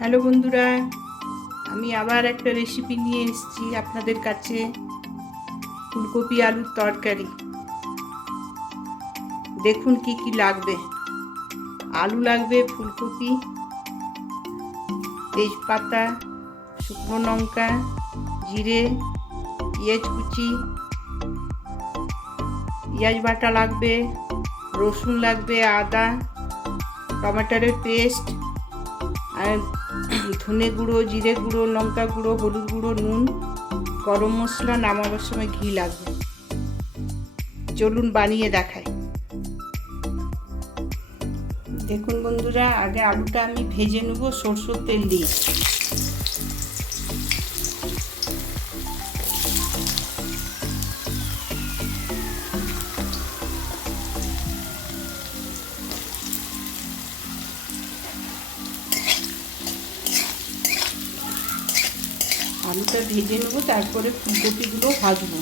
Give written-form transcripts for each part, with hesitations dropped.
Hello বন্ধুরা, আমি আবার একটা রেসিপি নিয়ে এসেছি আপনাদের কাছে। ফুলকপি আলুর তরকারি। দেখুন কি কি লাগবে। আলু লাগবে, ফুলকপি, তেজপাতা, শুকনো লঙ্কা, জিরে, পেঁয়াজ কুচি, পেঁয়াজ বাটা লাগবে, রসুন লাগবে, আদা, টমেটোর পেস্ট, আর ধনে গুঁড়ো, জিরে গুঁড়ো, লঙ্কা গুঁড়ো, হলুদ গুঁড়ো, নুন, গরম মশলা, নামাবার সময় ঘি লাগবে। চলুন বানিয়ে দেখাই। দেখুন বন্ধুরা, আগে আলুটা আমি ভেজে নেব সরষের তেল দিয়ে। আলুটা ভেজে নেব, তারপরে ফুলকপিগুলো ভাজবো।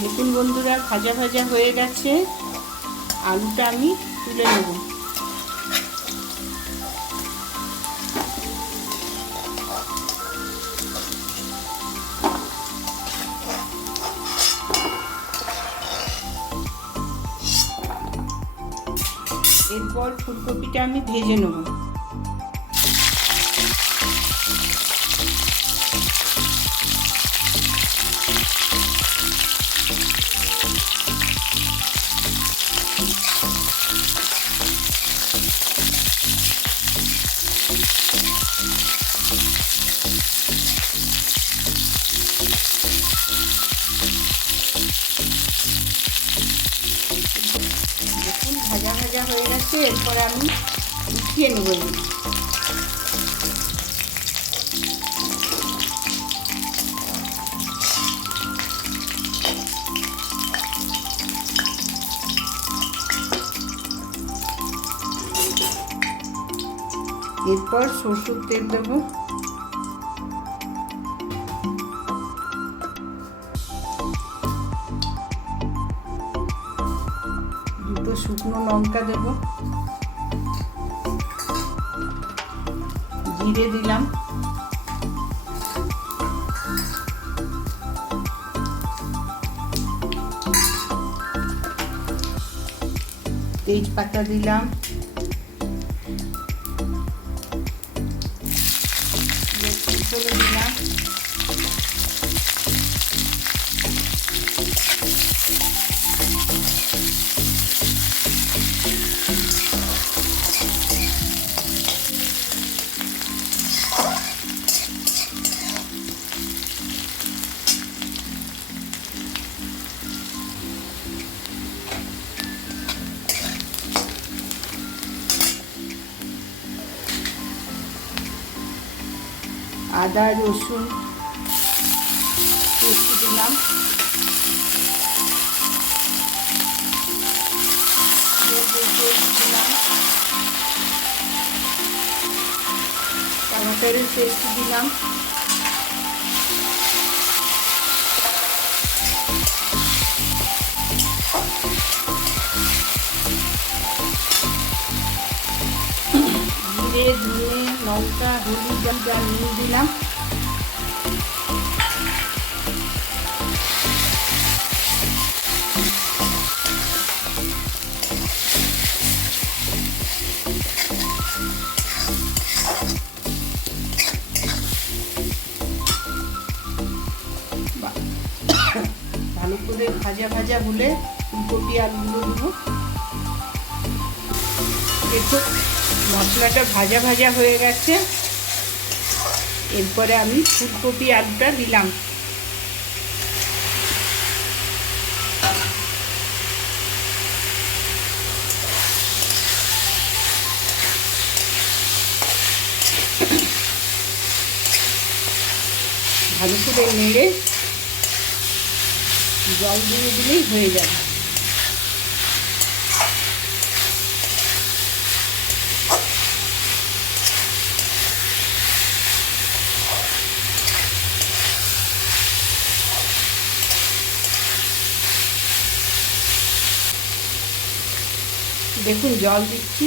দেখুন বন্ধুরা, ভাজা ভাজা হয়ে গেছে। আলুটা আমি তুলে নেব। এরপর ফুলকপিটা আমি ভেজে নেব। দেখুন ভাজা ভাজা হয়ে গেছে। এরপরে আমি উঠিয়ে নেব। এরপর সরষের তেল দেবো। দুটো শুকনো লঙ্কা দেব, জিরে দিলাম, তেজপাতা দিলাম, দিলাম, আদা রসুন পেস্ট দিলাম, দিলাম, টমেটোর পেস্ট দিলাম, জিরে, ধনে, লঙ্কা, হলুদ, যা নুন দিলাম। ভালো করে ভাজা ভাজা হলে ফুলকপি আলুগুলো দেবো। দেখো মশলাটা ভাজা ভাজা হয়ে গেছে। এরপরে আমি ফুলকপি আলুটা দিলাম। ভালো করে নেড়ে জল দিয়ে দিলেই হয়ে যাবে। দেখুন জল দিচ্ছি।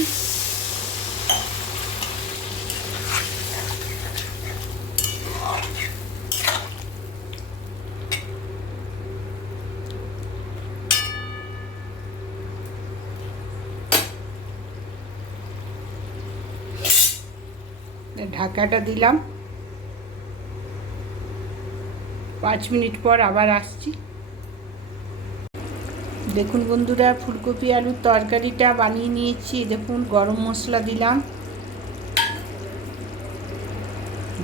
ঢাকাটা দিলাম, 5 মিনিট পর আবার আসছি। দেখুন বন্ধুরা, ফুলকপি আলুর তরকারিটা বানিয়ে নিয়েছি। দেখুন গরম মশলা দিলাম,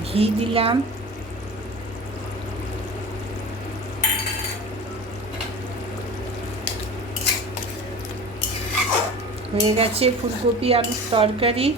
ঘি দিলাম, হয়ে গেছে ফুলকপি আলুর তরকারি।